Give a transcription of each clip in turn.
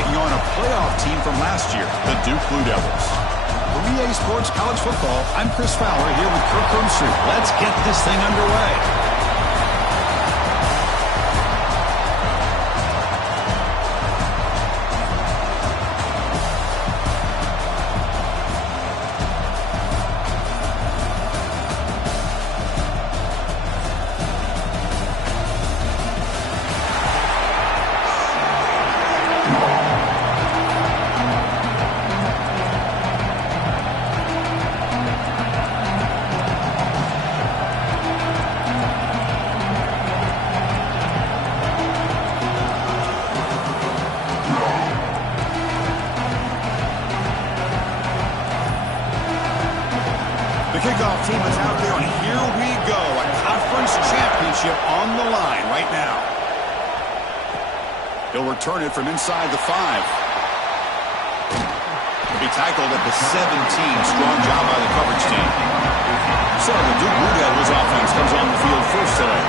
taking on a playoff team from last year, the Duke Blue Devils. For EA Sports College Football, I'm Chris Fowler here with Kirk Herbstreit. Let's get this thing underway. Kickoff team is out there, and here we go. A conference championship on the line right now. He'll return it from inside the 5. He'll be tackled at the 17. Strong job by the coverage team. So the Duke Blue Devils offense comes on the field first today.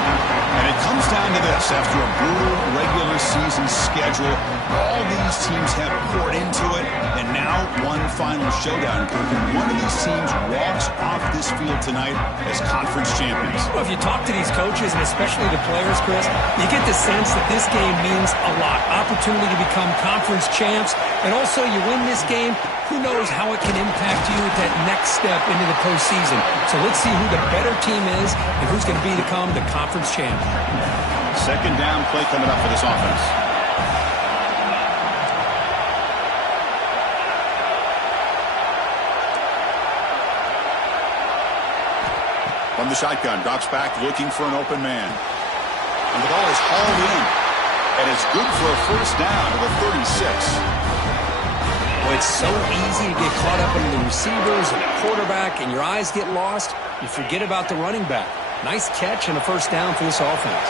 And it comes down to this. After a brutal regular season schedule, all these teams have poured into it, and now one final showdown. One of these teams walks off this field tonight as conference champions. Well, if you talk to these coaches, and especially the players, Chris, you get the sense that this game means a lot. Opportunity to become conference champs, and also you win this game, who knows how it can impact you at that next step into the postseason. So let's see who the better team is and who's going to become the conference champ. Second down play coming up for this offense. From the shotgun, drops back looking for an open man. And the ball is hauled in. And it's good for a first down to the 36. Well, it's so easy to get caught up in the receivers and the quarterback, and your eyes get lost. You forget about the running back. Nice catch and a first down for this offense.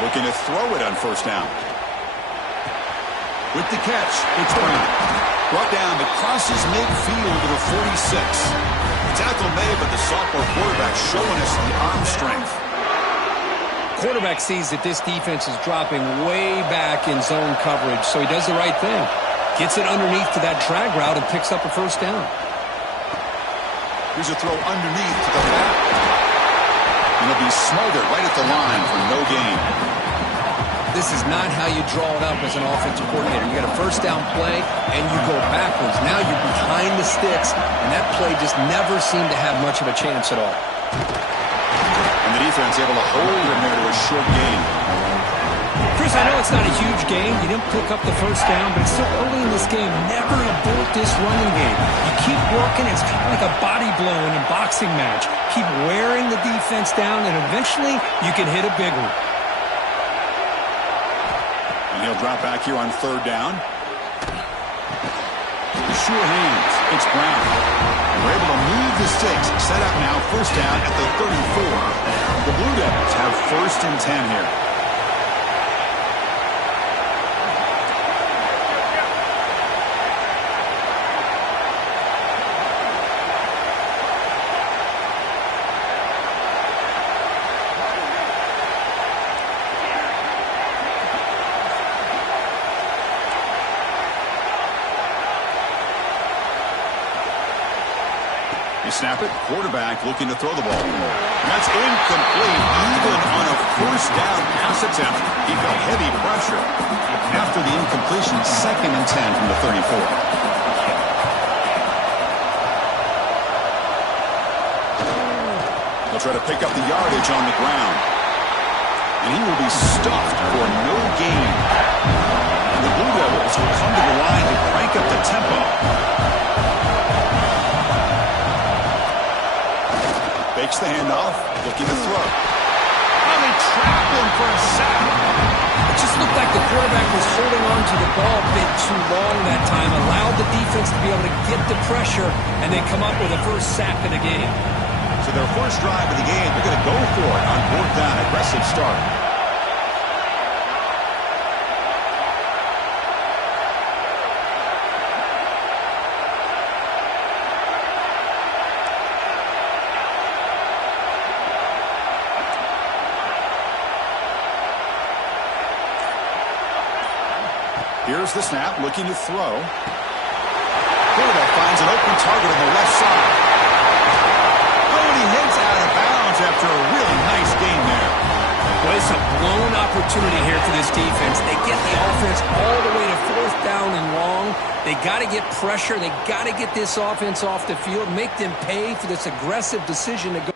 Looking to throw it on first down. With the catch, it's Brown. Brought down, but crosses midfield to the 46. The tackle made, but the sophomore quarterback showing us the arm strength. Quarterback sees that this defense is dropping way back in zone coverage, so he does the right thing. Gets it underneath to that drag route and picks up a first down. Here's a throw underneath to the back. And he'll be smothered right at the line for no gain. This is not how you draw it up as an offensive coordinator. You got a first down play, and you go backwards. Now you're behind the sticks, and that play just never seemed to have much of a chance at all. And the defense able to hold him there to a short gain. Chris, I know it's not a huge game. You didn't pick up the first down, but it's still early in this game. Never abort this running game. You keep working. It's kind of like a body blow in a boxing match. Keep wearing the defense down, and eventually you can hit a big one. And he'll drop back here on third down. Sure hands. It's Brown. We're able to move the sticks. Set up now. First down at the 34. The Blue Devils have first and 10 here. Snap it. Quarterback looking to throw the ball. And that's incomplete. Even on a first down pass attempt. He felt heavy pressure. After the incompletion, second and 10 from the 34. They'll try to pick up the yardage on the ground. And he will be stuffed for no gain. And the Blue Devils will come to the line to crank up the tempo. Fakes the handoff, looking to throw. And they trap him for a sack. It just looked like the quarterback was holding on to the ball a bit too long that time, allowed the defense to be able to get the pressure, and they come up with a first sack of the game. So their first drive of the game, they're going to go for it on fourth down. Aggressive start. Here's the snap, looking to throw. Quarterback finds an open target on the left side. Oh, and he heads out of bounds after a really nice gain there. Well, it's a blown opportunity here for this defense. They get the offense all the way to 4th down and long. They got to get pressure. They got to get this offense off the field, make them pay for this aggressive decision to go.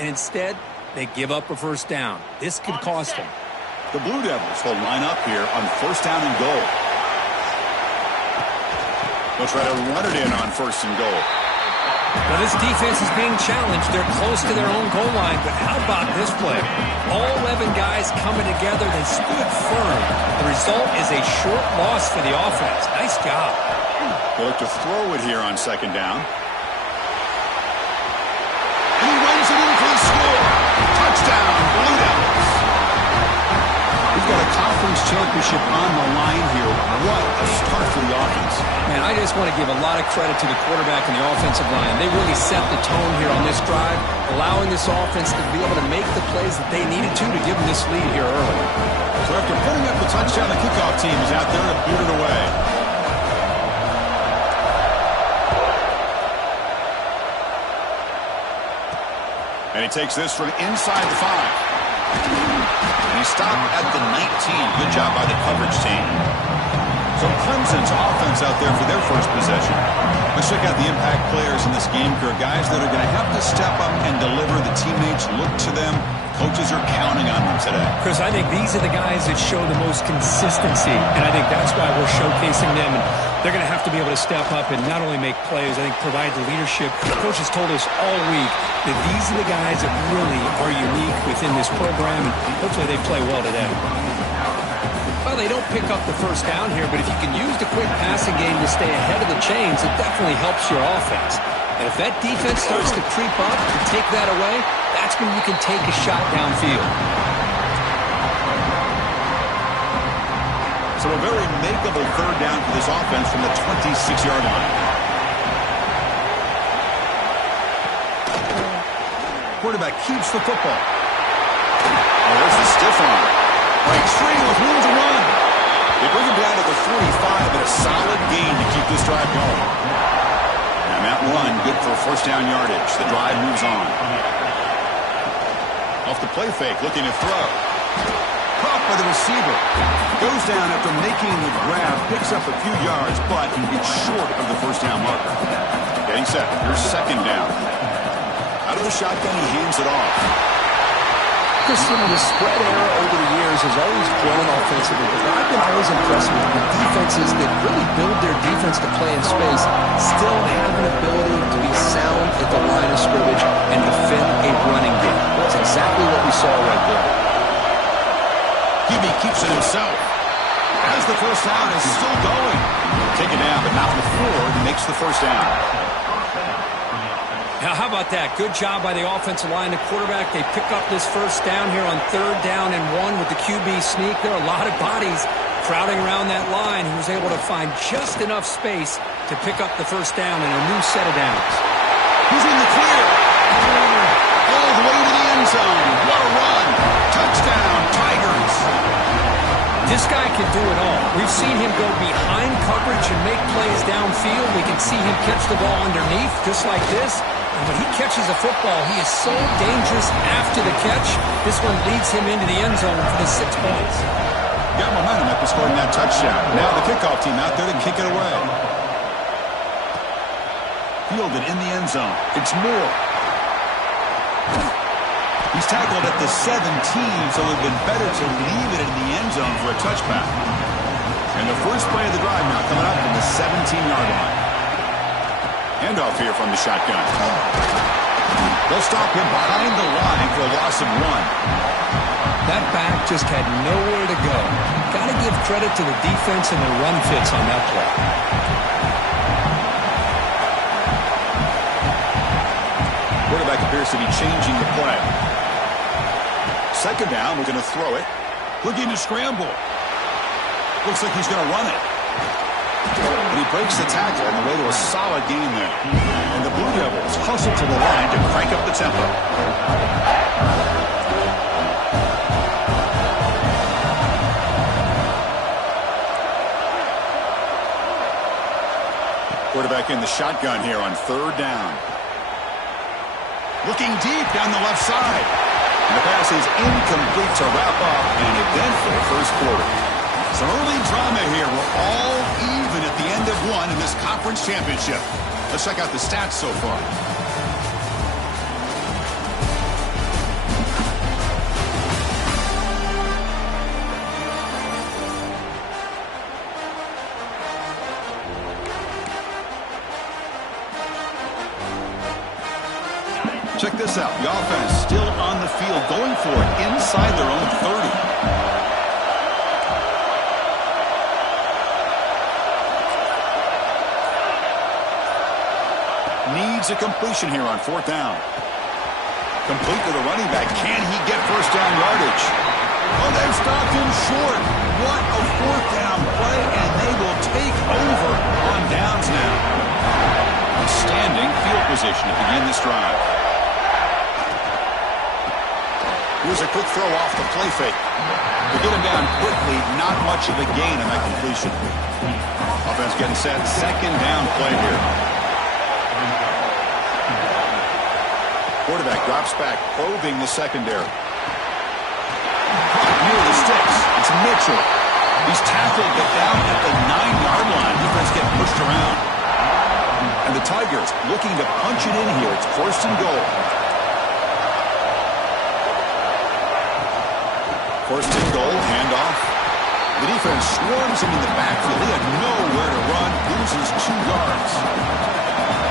And instead, they give up a 1st down. This could cost them. The Blue Devils will line up here on 1st down and goal. They'll try to run it in on 1st and goal. Well, this defense is being challenged. They're close to their own goal line, but how about this play? All 11 guys coming together. They stood firm. The result is a short loss for the offense. Nice job. They look to throw it here on 2nd down. He runs it in for the score. Touchdown, Blue Devils. We've got a conference championship on the line here. What a start for the offense. Man, I just want to give a lot of credit to the quarterback and the offensive line. They really set the tone here on this drive, allowing this offense to be able to make the plays that they needed to give them this lead here early. So after putting up the touchdown, the kickoff team is out there to boot it away. And he takes this from inside the 5. And he stopped at the 19. Good job by the coverage team. So Clemson's offense out there for their first possession. Let's check out the impact players in this game here. Guys that are going to have to step up and deliver. The teammates look to them. Coaches are counting on them today. Chris, I think these are the guys that show the most consistency. And I think that's why we're showcasing them. And they're going to have to be able to step up and not only make plays, I think provide the leadership. The coach has told us all week that these are the guys that really are unique within this program. And hopefully they play well today. Well, they don't pick up the 1st down here, but if you can use the quick passing game to stay ahead of the chains, it definitely helps your offense. And if that defense starts to creep up and take that away, that's when you can take a shot downfield. So a very makeable 3rd down for this offense from the 26-yard line. Quarterback keeps the football. Oh, there's the stiff arm. Breaks free with room to run. They bring him down to the 45 and a solid gain to keep this drive going. And that run, good for 1st down yardage. The drive moves on. Off the play fake, looking to throw. Caught by the receiver. Goes down after making the grab. Picks up a few yards, but it's short of the 1st down marker. Getting set. Here's 2nd down. Out of the shotgun, he hands it off. Christian, the spread era over the years has always grown offensively, but I've been always impressed with the defenses that really build their defense to play in space, still have an ability to be sound at the line of scrimmage and defend a running game. That's exactly what we saw right there. QB keeps it himself. As the 1st down is still going. Take it down, but not before he makes the 1st down. Now, how about that? Good job by the offensive line. The quarterback, they pick up this 1st down here on 3rd down and 1 with the QB sneak. There are a lot of bodies crowding around that line. He was able to find just enough space to pick up the 1st down in a new set of downs. He's in the clear. All the way to the end zone. What a run. Touchdown, Tigers. This guy can do it all. We've seen him go behind coverage and make plays downfield. We can see him catch the ball underneath, just like this. And when he catches a football, he is so dangerous after the catch. This one leads him into the end zone for the 6 points. Got momentum after scoring that touchdown. Now the kickoff team out there to kick it away. Fielded in the end zone. It's Moore. He's tackled at the 17, so it would have been better to leave it in the end zone for a touchback. And the first play of the drive now coming up from the 17-yard line. Handoff here from the shotgun. They'll stop him behind the line for a loss of 1. That back just had nowhere to go. Got to give credit to the defense and the run fits on that play. Quarterback appears to be changing the play. Second down, we're going to throw it. Looking to scramble. Looks like he's going to run it. And he breaks the tackle on the way to a solid gain there. And the Blue Devils hustle to the line to crank up the tempo. Quarterback in the shotgun here on third down. Looking deep down the left side. And the pass is incomplete to wrap up an eventful first quarter. Some early drama here. We're all even at the end of one in this conference championship. Let's check out the stats so far. Check this out. The offense still on the field, going for it inside their own 30. Needs a completion here on fourth down. Complete to the running back. Can he get first down yardage? Oh, they've stopped him short. What a fourth down play, and they will take over on downs now. Outstanding field position to begin this drive. Here's a quick throw off the play fake. To get him down quickly, not much of a gain on that completion. Offense getting set. Second down play here. Quarterback drops back, probing the secondary. Caught near the sticks. It's Mitchell. He's tackled, but down at the 9-yard line. Defense getting pushed around. And the Tigers looking to punch it in here. It's first and goal. First and goal, handoff. The defense swarms him in the backfield. He had nowhere to run, loses 2 yards.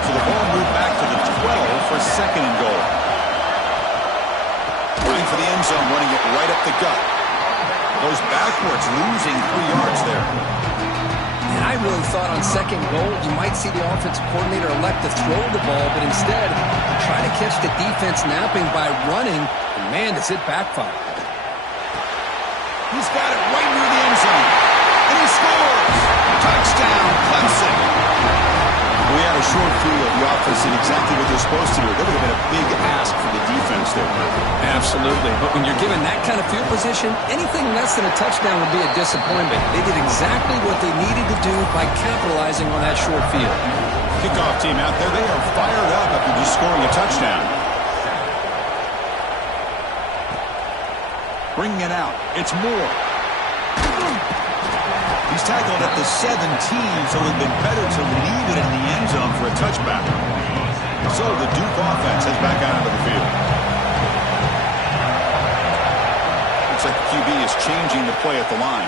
So the ball moved back to the 12 for second and goal. Running for the end zone, running it right up the gut. Goes backwards, losing 3 yards there. And I really thought on second goal, you might see the offensive coordinator elect to throw the ball, but instead, try to catch the defense napping by running. And man, does it backfire. He's got it right near the end zone. And he scores! Touchdown, Clemson! We had a short field. The offense did exactly what they're supposed to do. That would have been a big ask for the defense there. Absolutely. But when you're given that kind of field position, anything less than a touchdown would be a disappointment. They did exactly what they needed to do by capitalizing on that short field. Kickoff team out there. They are fired up after just scoring a touchdown. Bringing it out. It's Moore. He's tackled at the 17, so it would have been better to leave it in the end zone for a touchback. So the Duke offense heads back out into the field. Looks like the QB is changing the play at the line.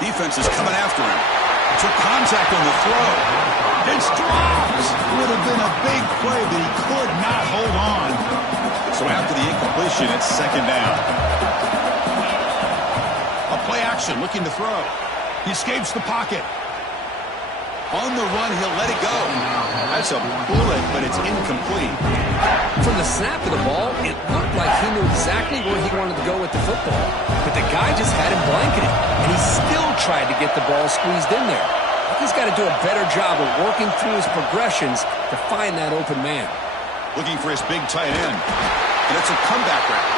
Defense is coming after him. Took contact on the throw. It's dropped. It would have been a big play, but he could not hold on. So after the incompletion, it's second down. A play action, looking to throw. He escapes the pocket. On the run, he'll let it go. That's a bullet, but it's incomplete. From the snap of the ball, it looked like he knew exactly where he wanted to go with the football. But the guy just had him blanketed, and he still tried to get the ball squeezed in there. He's got to do a better job of working through his progressions to find that open man. Looking for his big tight end. And it's a comeback route.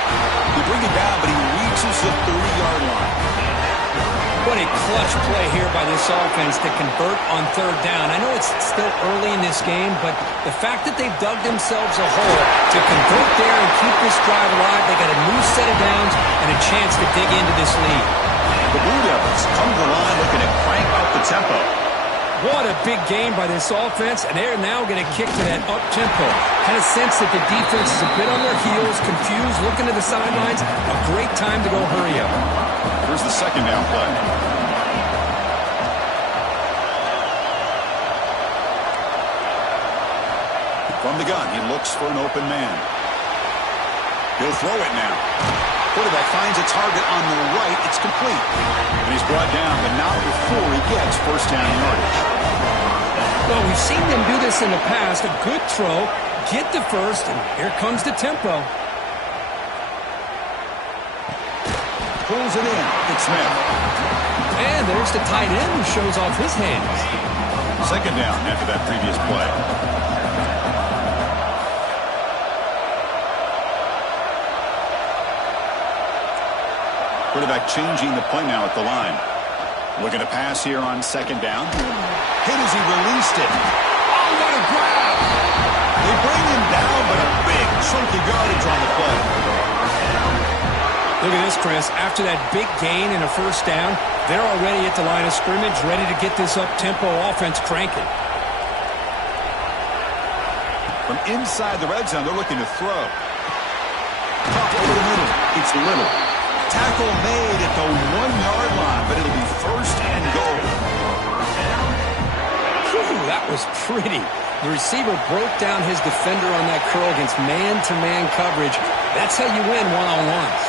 They bring it down, but he reaches the 30-yard line. What a clutch play here by this offense to convert on third down. I know it's still early in this game, but the fact that they've dug themselves a hole to convert there and keep this drive alive, they got a new set of downs and a chance to dig into this lead. The Blue Devils come to the line looking to crank up the tempo. What a big game by this offense, and they're now going to kick to that up-tempo. Had a sense that the defense is a bit on their heels, confused, looking to the sidelines. A great time to go hurry up. Here's the second down play. From the gun, he looks for an open man. He'll throw it now. Quarterback finds a target on the right. It's complete. And he's brought down, but not before he gets first down yardage. Well, we've seen them do this in the past. A good throw, get the first, and here comes the tempo. Pulls it in. It's Smith. And there's the tight end who shows off his hands. Second down after that previous play. Quarterback changing the play now at the line. Looking to pass here on second down. Hit as he released it. Oh, what a grab! They bring him down, but a big chunk of yardage on the play. Look at this, Chris. After that big gain and a first down, they're already at the line of scrimmage, ready to get this up-tempo offense cranking. From inside the red zone, they're looking to throw. Up over the middle. It's Little. Tackle made at the 1-yard line, but it'll be first and goal. Whew, that was pretty. The receiver broke down his defender on that curl against man-to-man coverage. That's how you win one-on-ones.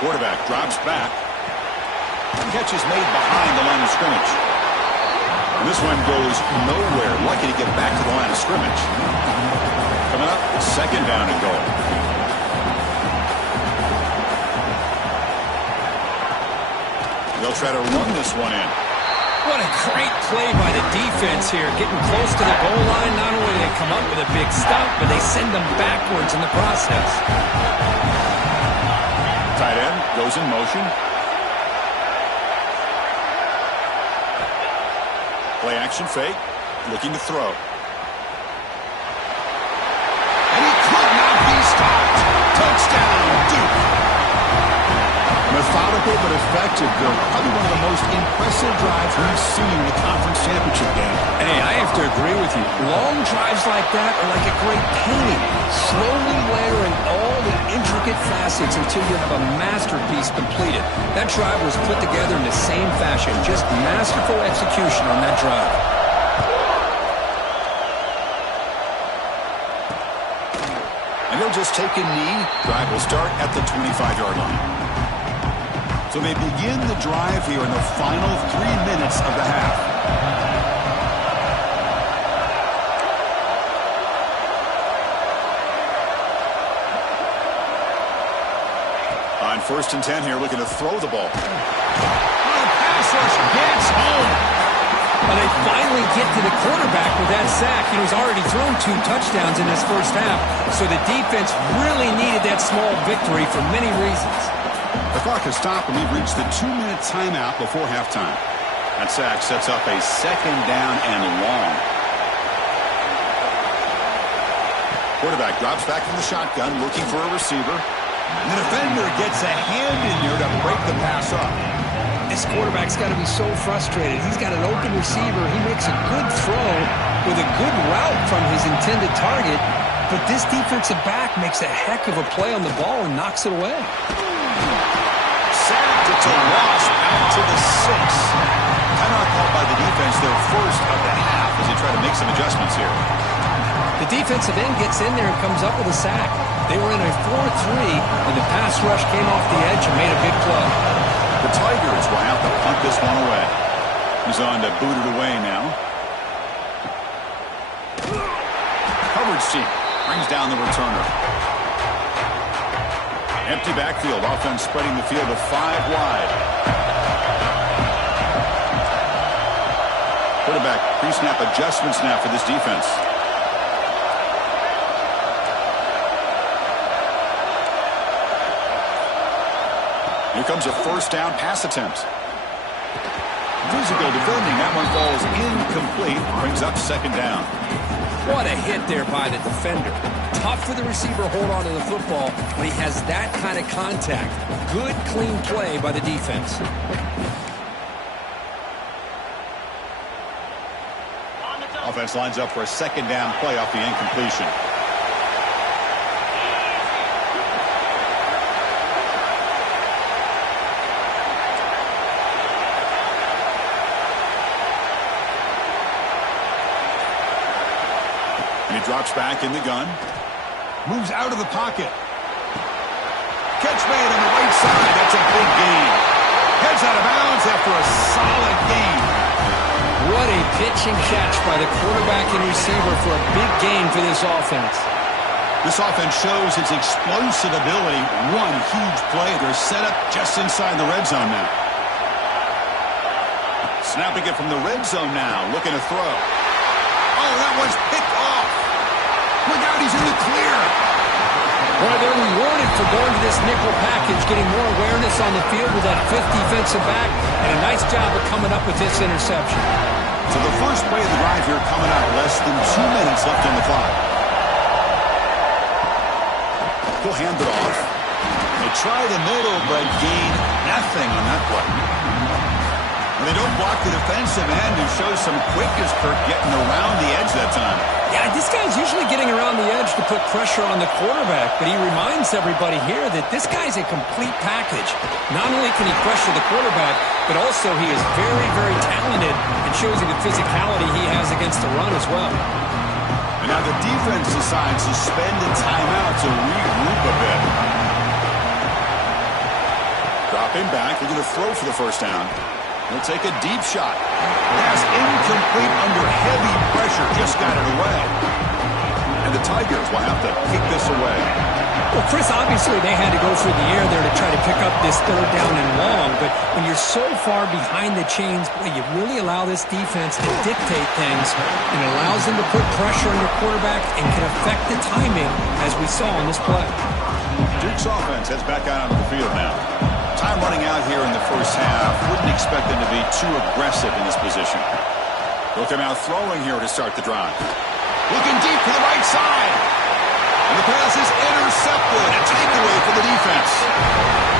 Quarterback drops back. Catch is made behind the line of scrimmage. And this one goes nowhere. Lucky to get back to the line of scrimmage. Coming up, second down and goal. They'll try to run this one in. What a great play by the defense here. Getting close to the goal line, not only do they come up with a big stop, but they send them backwards in the process. Tight end goes in motion. Play action fake. Looking to throw. And he could not be stopped. Touchdown, Duke. Methodical but effective, Bill. Probably one of the most impressive drives we've seen in the conference championship game. Hey, I have to agree with you. Long drives like that are like a great painting. Slowly layering all the intricate facets until you have a masterpiece completed. That drive was put together in the same fashion. Just masterful execution on that drive. And they'll just take a knee. Drive will start at the 25-yard line. So they begin the drive here in the final 3 minutes of the half. On 1st and 10 here, looking to throw the ball. Pass rush gets home. Well, they finally get to the quarterback with that sack. He's already thrown 2 touchdowns in his first half, so the defense really needed that small victory for many reasons. The clock has stopped, and we've reached the 2-minute timeout before halftime. That sack sets up a second down and long. Quarterback drops back from the shotgun, looking for a receiver. And the defender gets a hand in there to break the pass up. This quarterback's got to be so frustrated. He's got an open receiver. He makes a good throw with a good route from his intended target. But this defensive back makes a heck of a play on the ball and knocks it away. Sacked. It's a loss out to the 6. Timeout called by the defense, their first of the half, as they try to make some adjustments here. The defensive end gets in there and comes up with a sack. They were in a 4-3, and the pass rush came off the edge and made a big play. The Tigers will have to punt this one away. He's on to boot it away now. Coverage team brings down the returner. Empty backfield, offense spreading the field to 5 wide. Quarterback pre-snap adjustments now for this defense. Here comes a first down pass attempt. Physical defending. That one falls incomplete. Brings up second down. What a hit there by the defender. Tough for the receiver to hold on to the football when he has that kind of contact. Good, clean play by the defense. Offense lines up for a second down play off the incompletion. And he drops back in the gun. Moves out of the pocket. Catch made on the right side. That's a big gain. Heads out of bounds after a solid gain. What a pitch and catch by the quarterback and receiver for a big gain for this offense. This offense shows its explosive ability. One huge play. They're set up just inside the red zone now. Snapping it from the red zone now. Looking to throw. Oh, that one's picked off. Look out, he's in the clear. Well, they're rewarded for going to this nickel package, getting more awareness on the field with that fifth defensive back, and a nice job of coming up with this interception. So the first play of the drive here coming up. Less than 2 minutes left on the clock. He'll hand it off. They try the middle, but gain nothing on that play. And they don't block the defensive end, who shows some quickness, Kirk, getting around the edge that time. Yeah, this guy's usually getting around the edge to put pressure on the quarterback, but he reminds everybody here that this guy's a complete package. Not only can he pressure the quarterback, but also he is very, very talented and shows you the physicality he has against the run as well. And now the defense decides to spend a timeout to regroup a bit. Dropping back, looking to throw for the first down. He'll take a deep shot. Pass incomplete under heavy pressure. Just got it away. And the Tigers will have to kick this away. Well, Chris, obviously they had to go through the air there to try to pick up this third down and long. But when you're so far behind the chains, boy, you really allow this defense to dictate things. And it allows them to put pressure on your quarterback and can affect the timing, as we saw on this play. Duke's offense heads back out onto the field now. Time running out here in the first half. Wouldn't expect them to be too aggressive in this position. They'll come out throwing here to start the drive. Looking deep to the right side. And the pass is intercepted. A takeaway for the defense.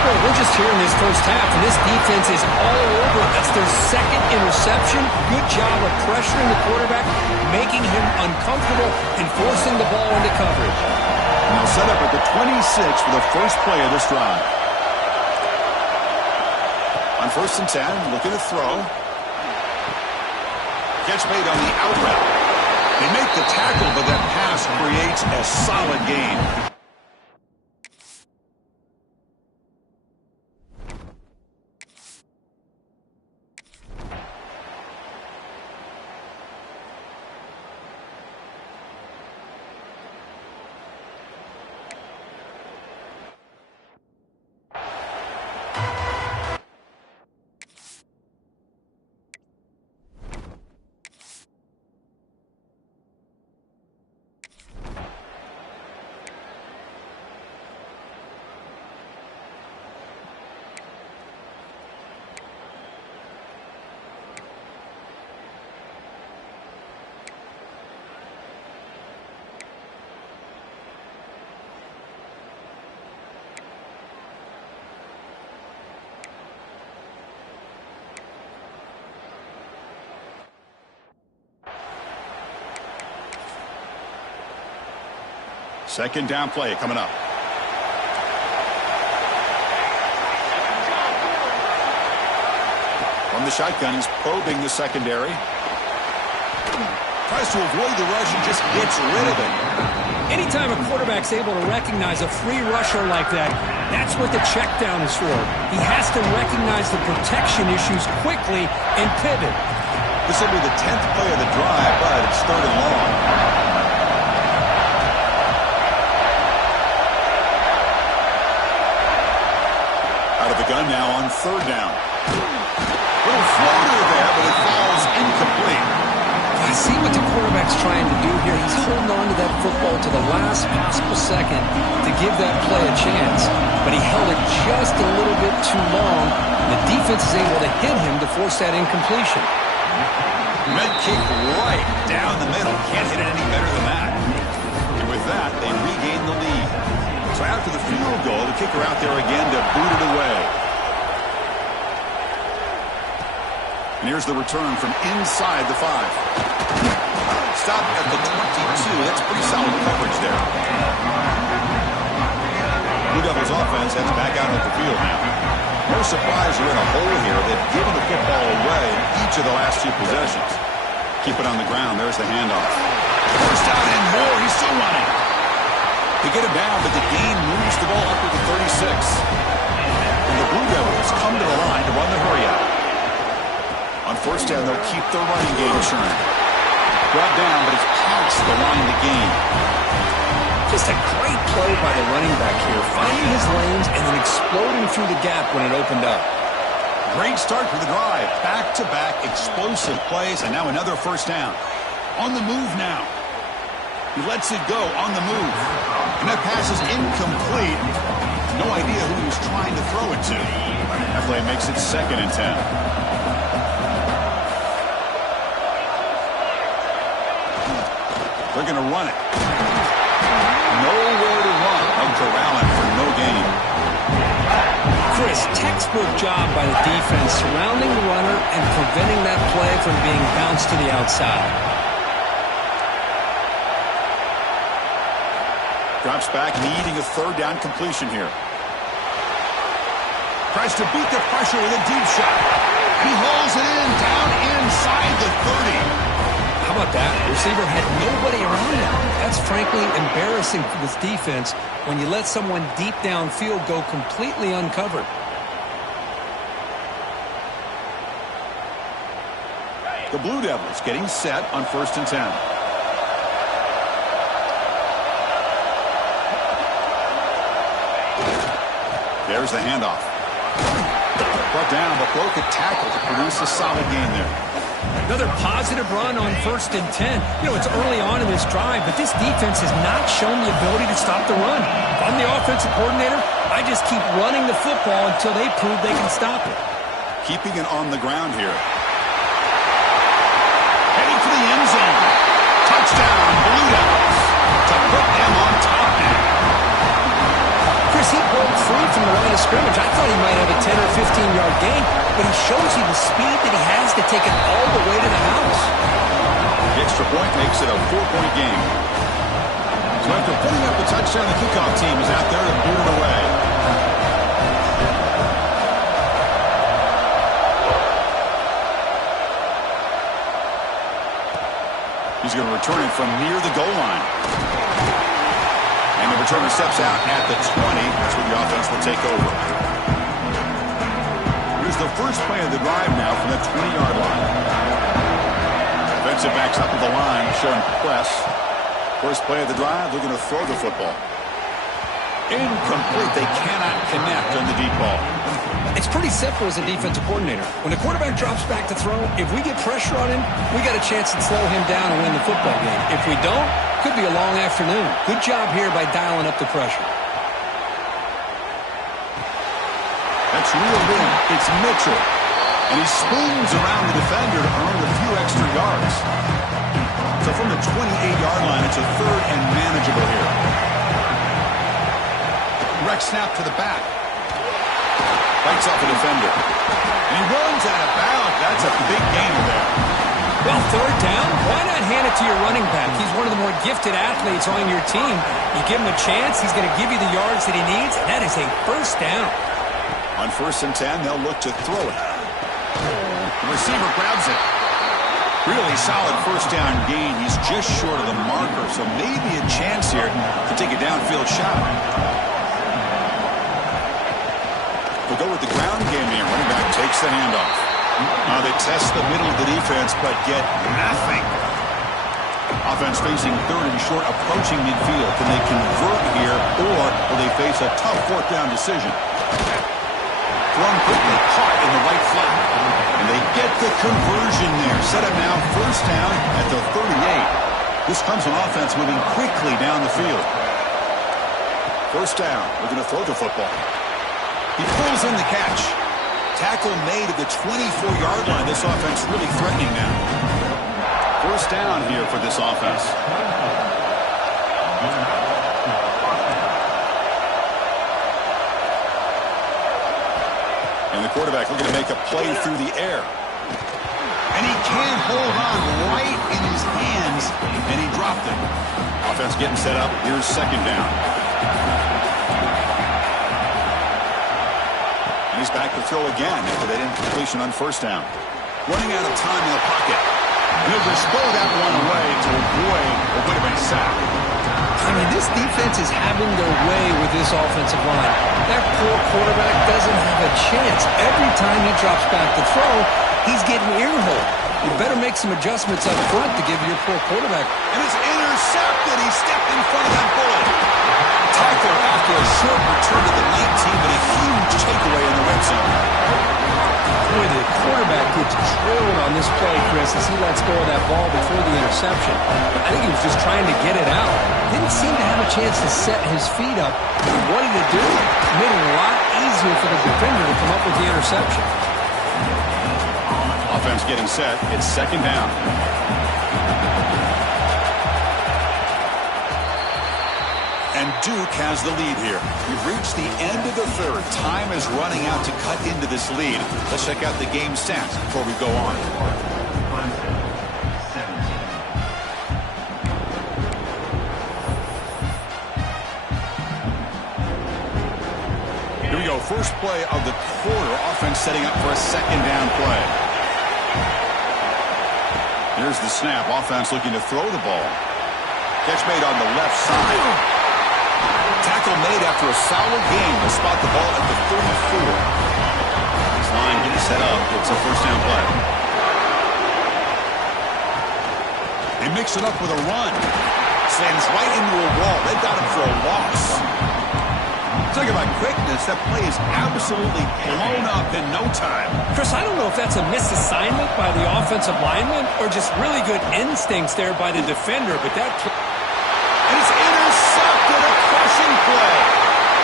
Well, we're just here in this first half, and this defense is all over. That's their second interception. Good job of pressuring the quarterback, making him uncomfortable, and forcing the ball into coverage. Now set up at the 26 for the first play of this drive. On 1st and 10, looking to throw. Catch made on the out route. They make the tackle, but that pass creates a solid gain. Second down play coming up. From the shotgun, he's probing the secondary. Tries to avoid the rush and just gets rid of it. Anytime a quarterback's able to recognize a free rusher like that, that's what the check down is for. He has to recognize the protection issues quickly and pivot. This will be the 10th play of the drive, but it's 3rd and long. Out of the gun now on 3rd down. Little floater there, but it falls incomplete. I see what the quarterback's trying to do here. He's holding on to that football to the last possible second to give that play a chance. But he held it just a little bit too long. The defense is able to hit him to force that incompletion. Med kick right right down the middle. Can't hit it any better than that. And with that, they regain the lead. So after the field goal, the kicker out there again to boot it away. And here's the return from inside the 5. Stop at the 22. That's pretty solid coverage there. Blue Devils offense heads back out of the field now. No surprise they're in a hole here. They've given the football away in each of the last 2 possessions. Keep it on the ground. There's the handoff. First down and more. He's still running. They get him down, but the gain moves the ball up to the 36. And the Blue Devils come to the line to run the hurry out. On first down, they'll keep their running game churning. Brought down, but it's past the line to gain. Just a great play by the running back here, finding his lanes and then exploding through the gap when it opened up. Great start to the drive. Back-to-back explosive plays, and now another first down. On the move now. He lets it go on the move. And that pass is incomplete. No idea who he was trying to throw it to. That play makes it 2nd and 10. They're going to run it. Nowhere to run. They'll corral it for no gain. Chris, textbook job by the defense surrounding the runner and preventing that play from being bounced to the outside. Drops back, needing a 3rd down completion here. Tries to beat the pressure with a deep shot. And he hauls it in down inside the 30. How about that? Receiver had nobody around him. That's frankly embarrassing for this defense when you let someone deep downfield go completely uncovered. The Blue Devils getting set on 1st and 10. There's the handoff. Brought down, but broke a tackle to produce a solid gain there. Another positive run on 1st and 10. You know, it's early on in this drive, but this defense has not shown the ability to stop the run. If I'm the offensive coordinator, I just keep running the football until they prove they can stop it. Keeping it on the ground here. Heading for the end zone. Touchdown, Blue Devils. To put them on top now. Chris, he broke free from the line of scrimmage. I thought he might have a 10 or 15-yard gain, but he shows you the speed that he has to take it all the way to the house. The extra point makes it a 4-point game. So after putting up the touchdown, the kickoff team is out there to boot it away. He's going to return it from near the goal line. And the returner steps out at the 20. That's where the offense will take over. Here's the first play of the drive now from that 20-yard line. Defensive backs up to the line, showing press. First play of the drive, they're going to throw the football. Incomplete. They cannot connect on the deep ball. It's pretty simple as a defensive coordinator. When the quarterback drops back to throw, if we get pressure on him, we got a chance to slow him down and win the football game. If we don't, could be a long afternoon. Good job here by dialing up the pressure. That's reeled in. It's Mitchell. And he spoons around the defender to earn a few extra yards. So from the 28-yard line, it's a 3rd and manageable here. Direct snap to the back. Bites off a defender. And he runs out of bounds. That's a big gainer there. Well, 3rd down, why not hand it to your running back? He's one of the more gifted athletes on your team. You give him a chance, he's going to give you the yards that he needs, and that is a 1st down. On 1st and 10, they'll look to throw it. The receiver grabs it. Really solid 1st down gain. He's just short of the marker, so maybe a chance here to take a downfield shot. We'll go with the ground game here. Running back takes the handoff. They test the middle of the defense, but get nothing. Offense facing 3rd and short, approaching midfield. Can they convert here, or will they face a tough 4th down decision? Thrown quickly, caught in the right flat. And they get the conversion there. Set up now 1st down at the 38. This comes from offense moving quickly down the field. 1st down. We're going to throw the football. He pulls in the catch. Tackle made at the 24-yard line. This offense really threatening now. 1st first down here for this offense. And the quarterback looking to make a play through the air. And he can't hold on right in his hands, and he dropped it. Offense getting set up. Here's second down. And he's back to throw again after that incompletion on first down. Running out of time in the pocket. And he'll just throw that one away to avoid what would have been sacked. I mean, this defense is having their way with this offensive line. That poor quarterback doesn't have a chance. Every time he drops back to throw, he's getting ear-holed. You better make some adjustments up front to give your poor quarterback. And it's intercepted. He stepped in front of that bullet. Tackle after a short return to the 19, but a huge takeaway in the red zone. Boy, the quarterback gets drilled on this play, Chris, as he lets go of that ball before the interception. I think he was just trying to get it out. Didn't seem to have a chance to set his feet up. What did it do? It made it a lot easier for the defender to come up with the interception. Offense getting set. It's second down. And Duke has the lead here. We've reached the end of the third. Time is running out to cut into this lead. Let's check out the game stats before we go on. Here we go. First play of the quarter. Offense setting up for a second down play. Here's the snap. Offense looking to throw the ball. Catch made on the left side. Tackle made after a solid game. They'll spot the ball at the 34. This line getting set up. It's a first down play. They mix it up with a run. Sends right into a wall. They've got him for a loss. Talk about quickness. That play is absolutely blown up in no time. Chris, I don't know if that's a misassignment by the offensive lineman or just really good instincts there by the defender, but that... And it's intercepted, a crushing play.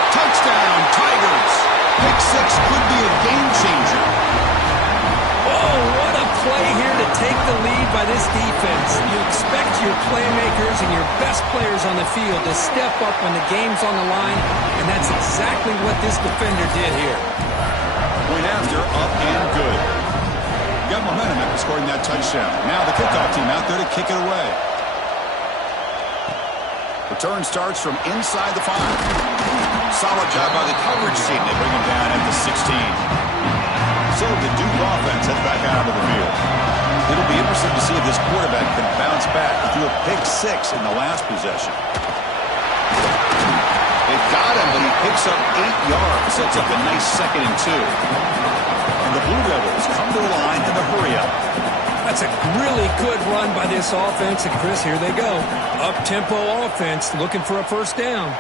Touchdown, Tigers. Pick six could be a game changer. Oh, what a play here to take the lead by this defense. You expect your playmakers and your best players on the field to step up when the game's on the line, and that's exactly what this defender did here. Point after, up and good. Got momentum after scoring that touchdown. Now the kickoff team out there to kick it away. Return starts from inside the 5. Solid job by the coverage team. They bring him down at the 16. So the Duke offense heads back out of the field. It'll be interesting to see if this quarterback can bounce back. He threw a pick 6 in the last possession. They've got him, but he picks up 8 yards. Sets up a nice 2nd and 2. And the Blue Devils come to the line in the hurry up. That's a really good run by this offense. And, Chris, here they go. Up-tempo offense looking for a first down.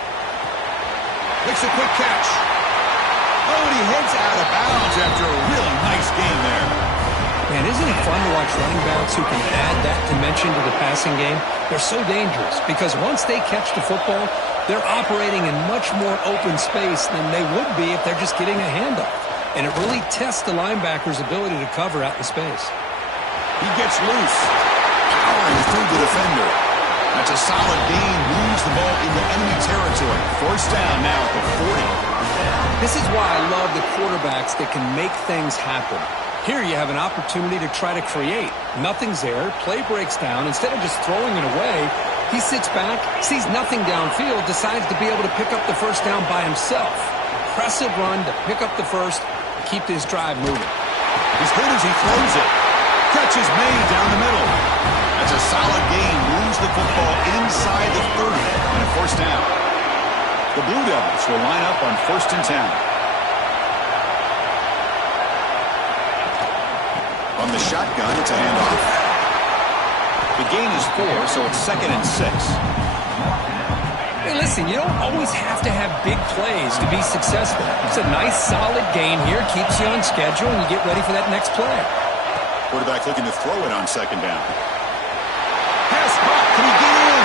Makes a quick catch. Oh, and he heads out of bounds after a really nice game there. Man, isn't it fun to watch running backs who can add that dimension to the passing game? They're so dangerous because once they catch the football, they're operating in much more open space than they would be if they're just getting a handoff. And it really tests the linebacker's ability to cover out in space. He gets loose. Powering through the defender. That's a solid gain. Moves the ball into enemy territory. First down now at the 40. This is why I love the quarterbacks that can make things happen. Here you have an opportunity to try to create. Nothing's there. Play breaks down. Instead of just throwing it away, he sits back, sees nothing downfield, decides to be able to pick up the first down by himself. Impressive run to pick up the first, keep this drive moving. He's good as he throws it. Catch is made down the middle. That's a solid gain. Moves the football inside the 30 and a first down. The Blue Devils will line up on 1st and 10. On the shotgun, it's a handoff. The gain is 4, so it's 2nd and 6. Hey, listen, you don't always have to have big plays to be successful. It's a nice, solid gain here. Keeps you on schedule, and you get ready for that next play. Quarterback looking to throw it on 2nd down. Pass caught. Can he get in?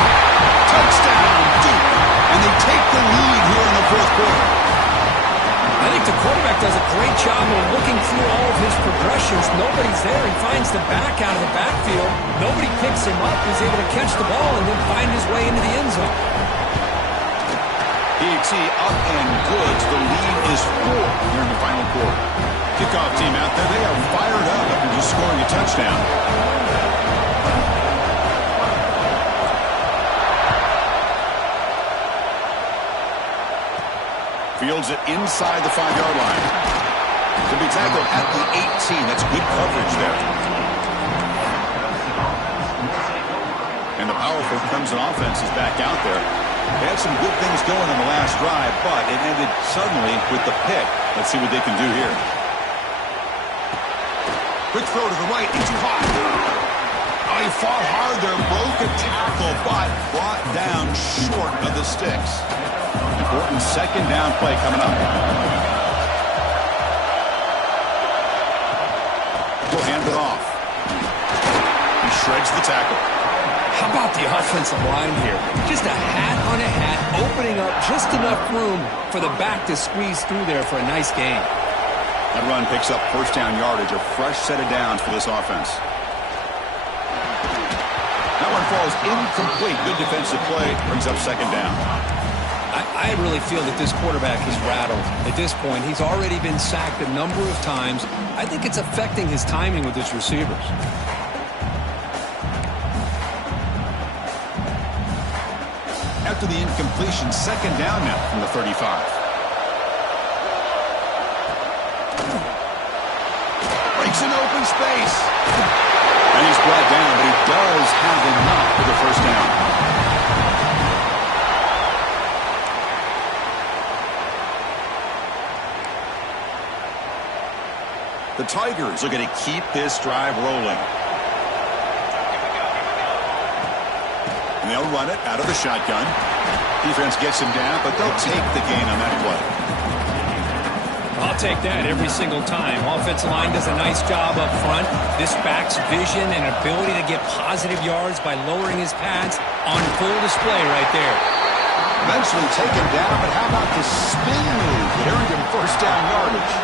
Touchdown, Duke. And they take the lead here in the 4th quarter. I think the quarterback does a great job of looking through all of his progressions. Nobody's there. He finds the back out of the backfield. Nobody picks him up, he's able to catch the ball and then find his way into the end zone. PAT up and good. The lead is 4 here in the final quarter. Kickoff team out there. They are fired up after just scoring a touchdown. Fields it inside the 5-yard line. To be tackled at the 18. That's good coverage there. And the powerful Crimson offense is back out there. They had some good things going in the last drive, but it ended suddenly with the pick. Let's see what they can do here. Quick throw to the right. He's caught. Oh, he fought hard there. Broke a tackle, but brought down short of the sticks. Important second down play coming up. We'll hand it off. He shreds the tackle. How about the offensive line here? Just a hat on a hat, opening up just enough room for the back to squeeze through there for a nice gain. That run picks up first down yardage, a fresh set of downs for this offense. That one falls incomplete. Good defensive play, brings up second down. I really feel that this quarterback is rattled. At this point, he's already been sacked a number of times. I think it's affecting his timing with his receivers. After the incompletion, second down now from the 35. Breaks an open space. And he's brought down, but he does have enough for the first down. The Tigers are going to keep this drive rolling. And they'll run it out of the shotgun. Defense gets him down, but they'll take the gain on that play. I'll take that every single time. Offensive line does a nice job up front. This back's vision and ability to get positive yards by lowering his pads on full display right there. Eventually taken down, but how about the spin move that earned him first down yardage?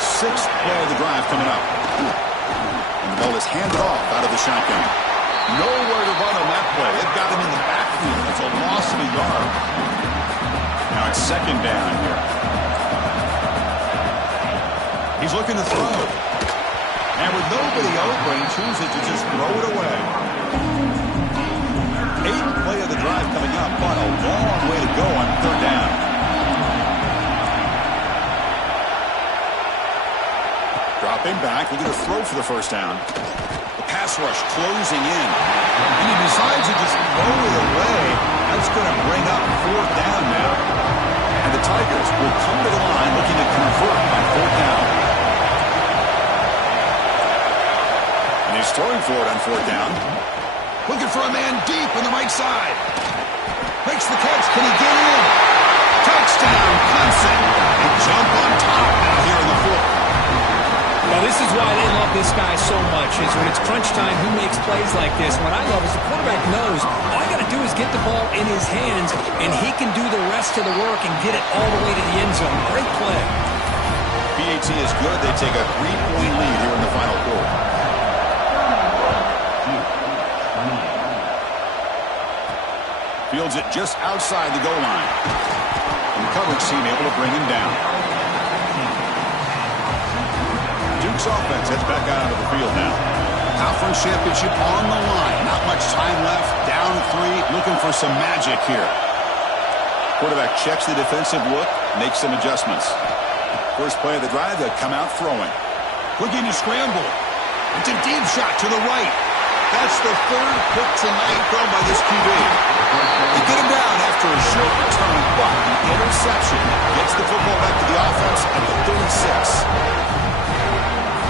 Sixth play of the drive coming up. And the ball is handed off out of the shotgun. Nowhere to run on that play. They've got him in the backfield. It's a loss of a yard. Now it's second down here. He's looking to throw. And with nobody open, he chooses to just throw it away. Eighth play of the drive coming up, but a long way to go on third down. Dropping back, looking to throw for the first down. The pass rush closing in. And he decides to just throw it away. That's going to bring up fourth down now. And the Tigers will come to the line looking to convert on fourth down. And he's throwing for it on fourth down. Looking for a man deep on the right side. Makes the catch. Can he get in? Touchdown, Clemson. And jump on top now here in the fourth. Well, this is why they love this guy so much, is when it's crunch time, he makes plays like this. What I love is the quarterback knows all I got to do is get the ball in his hands, and he can do the rest of the work and get it all the way to the end zone. Great play. PAT is good. They take a 3-point lead here in the final quarter. Fields it just outside the goal line. And the coverage team able to bring him down. Duke's offense heads back out onto the field now. Conference championship on the line. Not much time left. Down 3. Looking for some magic here. Quarterback checks the defensive look. Makes some adjustments. First play of the drive, they come out throwing. Looking to scramble. It's a deep shot to the right. That's the third pick tonight thrown by this QB. They get him down after a short return, but the interception gets the football back to the offense at the 36.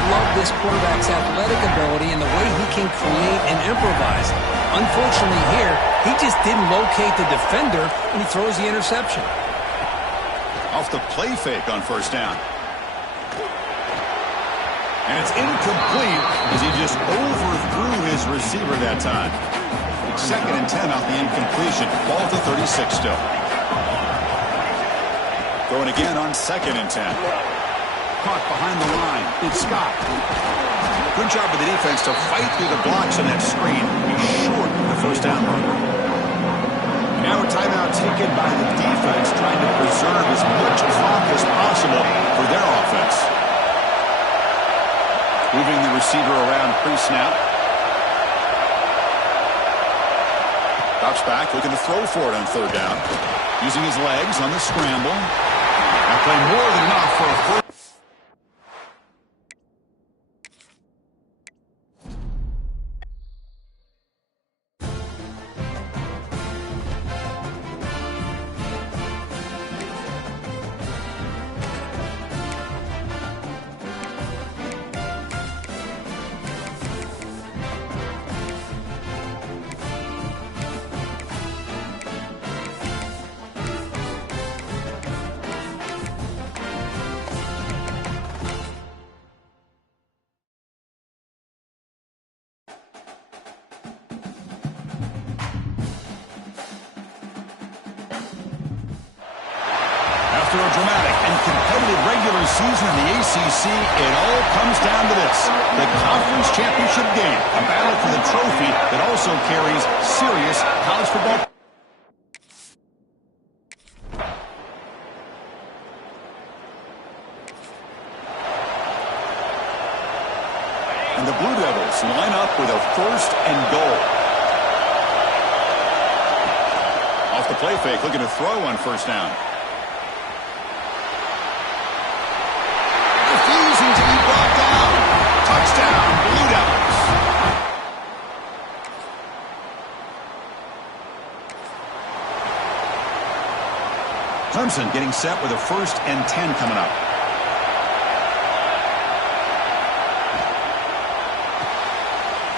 Love this quarterback's athletic ability and the way he can create and improvise. Unfortunately here, he just didn't locate the defender and he throws the interception. Off the play fake on first down. And it's incomplete as he just overthrew his receiver that time. Second and 10 off the incompletion. Ball to 36 still. Going again on second and 10. Caught behind the line. It's Scott. Good job of the defense to fight through the blocks on that screen. He's short of the first down mark. Now a timeout taken by the defense, trying to preserve as much clock as possible for their offense. Moving the receiver around pre-snap. Drops back, looking to throw for it on third down. Using his legs on the scramble. That play more than enough for a first. After a dramatic and competitive regular season in the ACC, it all comes down to this. The conference championship game, a battle for the trophy that also carries serious college football. And the Blue Devils line up with a first and goal. Off the play fake, looking to throw on first down. Refusing to be brought down. Touchdown, Blue Devils. Clemson getting set with a first and 10 coming up.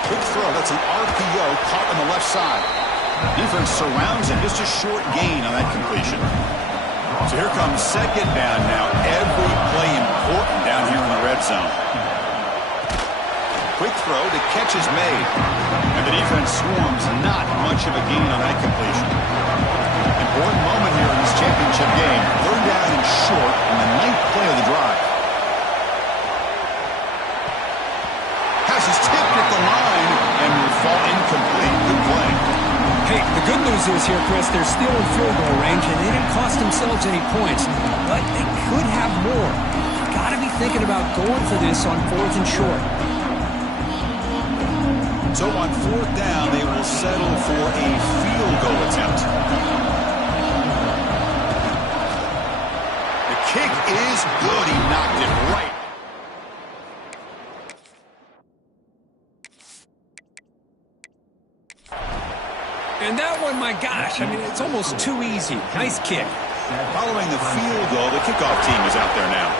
Quick throw, that's an RPO caught on the left side. Defense surrounds him, just a short gain on that completion. So here comes second down now. Every play important down here in the red zone. Quick throw, the catch is made. And the defense swarms, not much of a gain on that completion. Important moment here in this championship game. Third down and short on the 9th play of the drive. Pass is tipped at the line and will fall incomplete. Good play. Hey, the good news is here, Chris, they're still in field goal range, and they didn't cost themselves any points, but they could have more. Got to be thinking about going for this on 4th and short. So on 4th down, they will settle for a field goal attempt. The kick is good. He knocked it right. And that one, my gosh, I mean, it's almost too easy. Nice kick. Following the field goal, the kickoff team is out there now.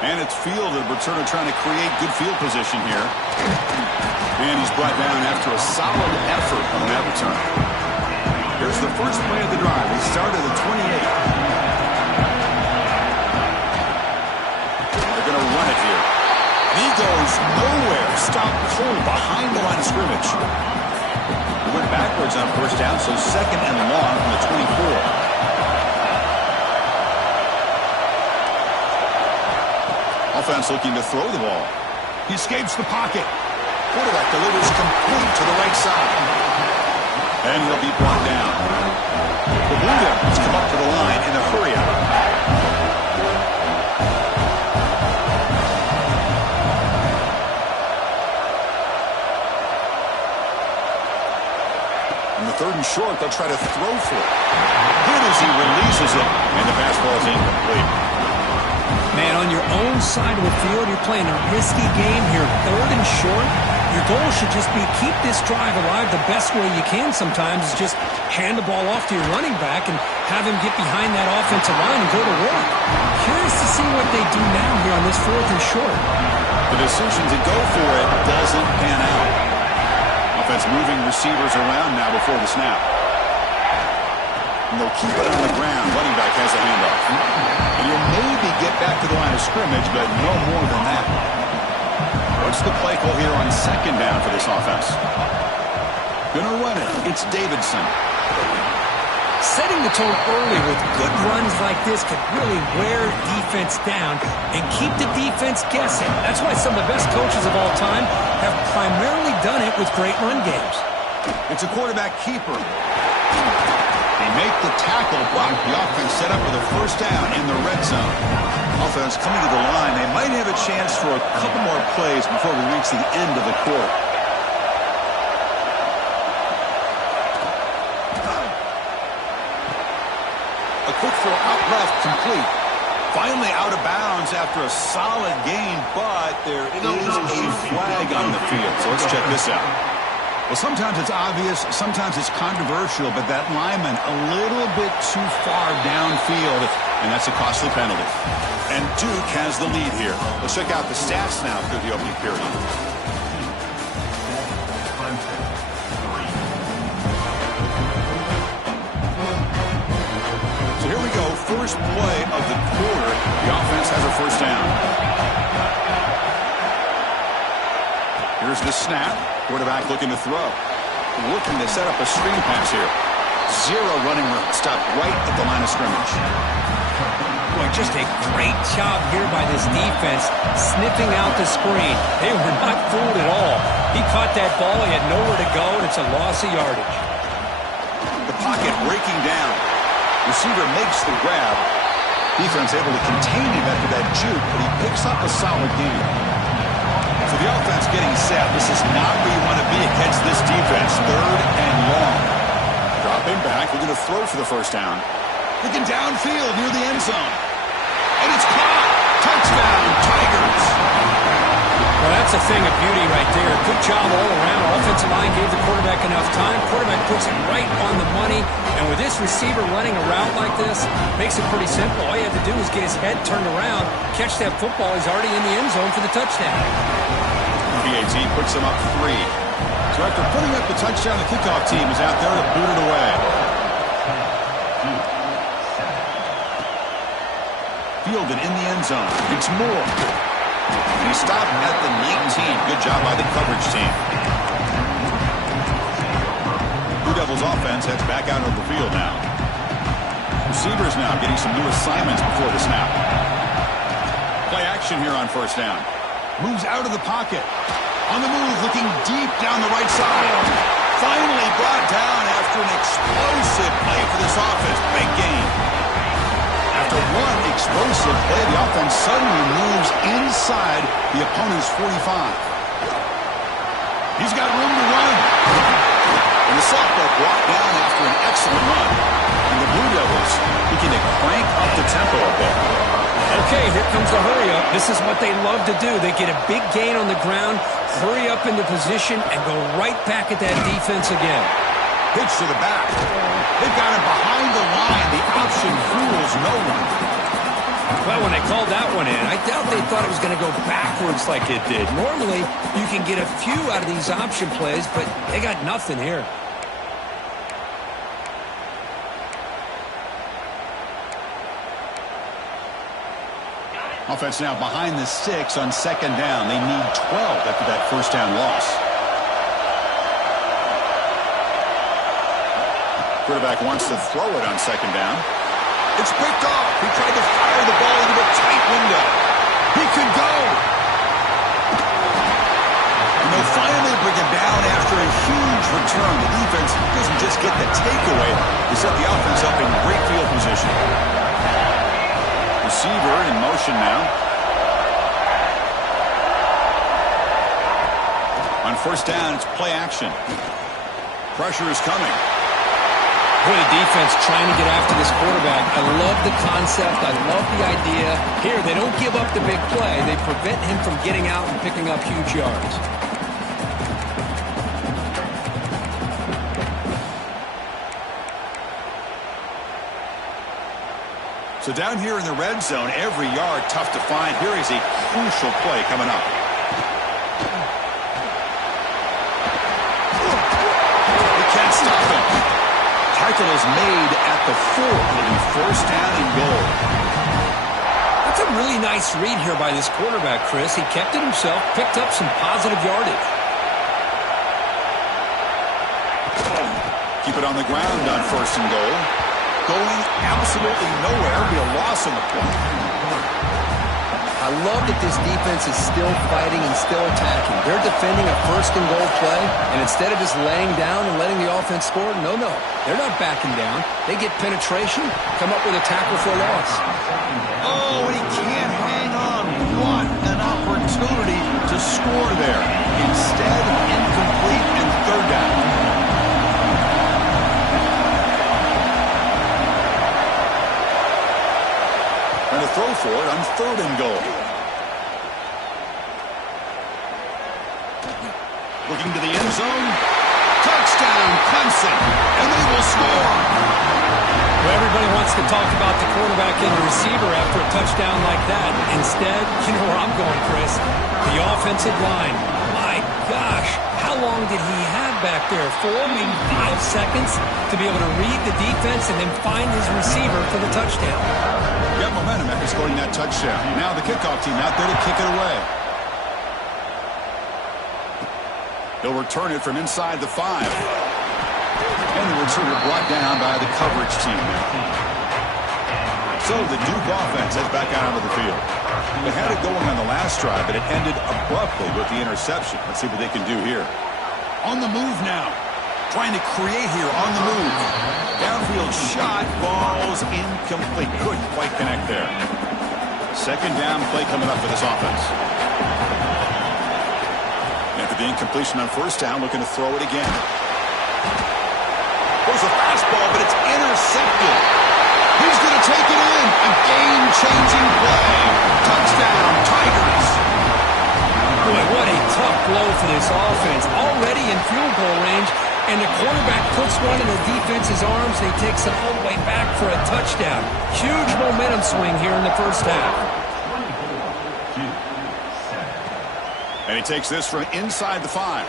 And it's fielded. Returner trying to create good field position here. And he's brought down after a solid effort on that return. Here's the first play of the drive. He started at 28. They're going to run it here. He goes nowhere. Stopped cold behind the line of scrimmage. He went backwards on first down, so second and long from the 24. Offense looking to throw the ball. He escapes the pocket. Quarterback delivers complete to the right side. And he'll be brought down. The Blue Devils come up to the line in a hurry out. On the 3rd and short, they'll try to throw for it. Good as he releases it, and the pass ball is incomplete. Man, on your own side of the field, you're playing a risky game here. 3rd and short. Your goal should just be keep this drive alive the best way you can sometimes is just hand the ball off to your running back and have him get behind that offensive line and go to work. Curious to see what they do now here on this 4th and short. The decision to go for it doesn't pan out. Offense moving receivers around now before the snap. And they'll keep it on the ground. Running back has a handoff. And you'll maybe get back to the line of scrimmage, but no more than that. What's the play call here on 2nd down for this offense? Gonna run it. It's Davidson. Setting the tone early with good runs like this can really wear defense down and keep the defense guessing. That's why some of the best coaches of all time have primarily done it with great run games. It's a quarterback keeper. They make the tackle, block the offense set up with a first down in the red zone. Offense coming to the line. They might have a chance for a couple more plays before we reach the end of the quarter. A quick throw out left, complete. Finally out of bounds after a solid gain, but there is a flag on the field. So let's check this out. Well, sometimes it's obvious, sometimes it's controversial, but that lineman a little bit too far downfield, and that's a costly penalty. And Duke has the lead here. Let's check out the stats now through the opening period. So here we go, first play of the quarter. The offense has a first down. Here's the snap. Quarterback looking to throw. Looking to set up a screen pass here. Zero running room. Stopped right at the line of scrimmage. Boy, just a great job here by this defense, sniffing out the screen. They were not fooled at all. He caught that ball. He had nowhere to go, and it's a loss of yardage. The pocket breaking down. Receiver makes the grab. Defense able to contain him after that juke, but he picks up a solid gain. So the offense getting set. This is not where you want to be against this defense. Third and long. Dropping back. We're going to throw for the first down. Looking downfield near the end zone. And it's caught. Touchdown, Tigers. Well, that's a thing of beauty right there. Good job all around. Offensive line gave the quarterback enough time. Quarterback puts it right on the money. And with this receiver running a route like this, makes it pretty simple. All you have to do is get his head turned around, catch that football. He's already in the end zone for the touchdown. PAT puts them up 3. So after putting up the touchdown, the kickoff team is out there to boot it away. Fielded in the end zone. It's Moore. And he stopped at the 19. Good job by the coverage team. Blue Devils offense heads back out of the field now. Receivers now getting some new assignments before the snap. Play action here on first down. Moves out of the pocket. On the move, looking deep down the right side. Finally brought down after an explosive play for this offense. Big game. After one explosive play, the offense suddenly moves inside the opponent's 45. He's got room to run. And the softball brought down after an excellent run. And the Blue Devils looking to crank up the tempo a bit. Okay, here comes the hurry-up. This is what they love to do. They get a big gain on the ground, hurry up into position, and go right back at that defense again. Pitch to the back. They've got him behind the line. The option fools no one. Well, when they called that one in, I doubt they thought it was going to go backwards like it did. Normally, you can get a few out of these option plays, but they got nothing here. Offense now behind the 6 on second down. They need 12 after that first down loss. Quarterback wants to throw it on second down. It's picked off. He tried to fire the ball into a tight window. He could go. And they'll finally bring him down after a huge return. The defense doesn't just get the takeaway. They set the offense up in great field position. Receiver in motion now. On first down, it's play action. Pressure is coming. Boy, the defense trying to get after this quarterback. I love the concept. I love the idea. Here, they don't give up the big play. They prevent him from getting out and picking up huge yards. So down here in the red zone, every yard tough to find. Here is a crucial play coming up. They can't stop him. Tackle is made at the 4. It'll be first down and goal. That's a really nice read here by this quarterback, Chris. He kept it himself, picked up some positive yardage. Keep it on the ground on first and goal. going absolutely nowhere. It'll be a loss on the play. I love that this defense is still fighting and still attacking. They're defending a first-and-goal play, and instead of just laying down and letting the offense score, no. They're not backing down. They get penetration, come up with a tackle for a loss. Oh, he can't hang on. What an opportunity to score there. Instead, incomplete and third down. And a throw for it on third and goal. Looking to the end zone. Touchdown, Clemson. And they will score. Well, everybody wants to talk about the quarterback and the receiver after a touchdown like that. Instead, you know where I'm going, Chris. The offensive line. My gosh, how long did he have back there? 4, maybe 5 seconds to be able to read the defense and then find his receiver for the touchdown. Got momentum after scoring that touchdown. Now the kickoff team out there to kick it away. They'll return it from inside the 5. And the return brought down by the coverage team. So the Duke offense heads back out onto the field. They had it going on the last drive, but it ended abruptly with the interception. Let's see what they can do here. On the move now. Trying to create here on the move. Downfield shot, balls incomplete. Couldn't quite connect there. Second down play coming up for this offense. After the incompletion on first down, looking to throw it again. There's a fastball, but it's intercepted. He's going to take it in. A game-changing play. Touchdown, Tigers. Boy, what a tough blow for this offense. Already in field goal range, and the quarterback puts one in the defense's arms, and he takes it all the way back for a touchdown. Huge momentum swing here in the first half. And he takes this from inside the 5.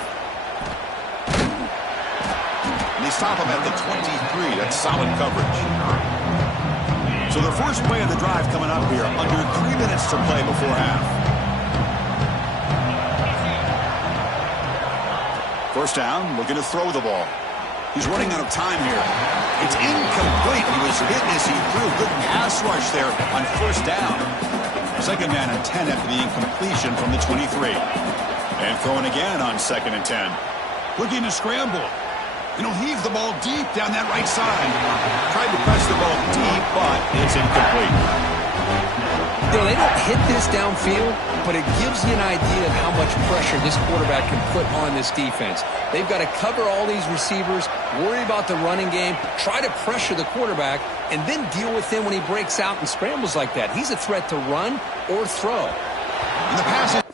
And they stop him at the 23. That's solid coverage. So the first play of the drive coming up here, under 3 minutes to play before half. First down, looking to throw the ball. He's running out of time here. It's incomplete. He was hit as he threw. Good pass rush there on first down. Second down and 10 after the incompletion from the 23. And throwing again on second and 10. Looking to scramble. Heave the ball deep down that right side. Tried to press the ball deep, but it's incomplete. They don't hit this downfield, but it gives you an idea of how much pressure this quarterback can put on this defense. They've got to cover all these receivers, worry about the running game, try to pressure the quarterback, and then deal with him when he breaks out and scrambles like that. He's a threat to run or throw. And the pass is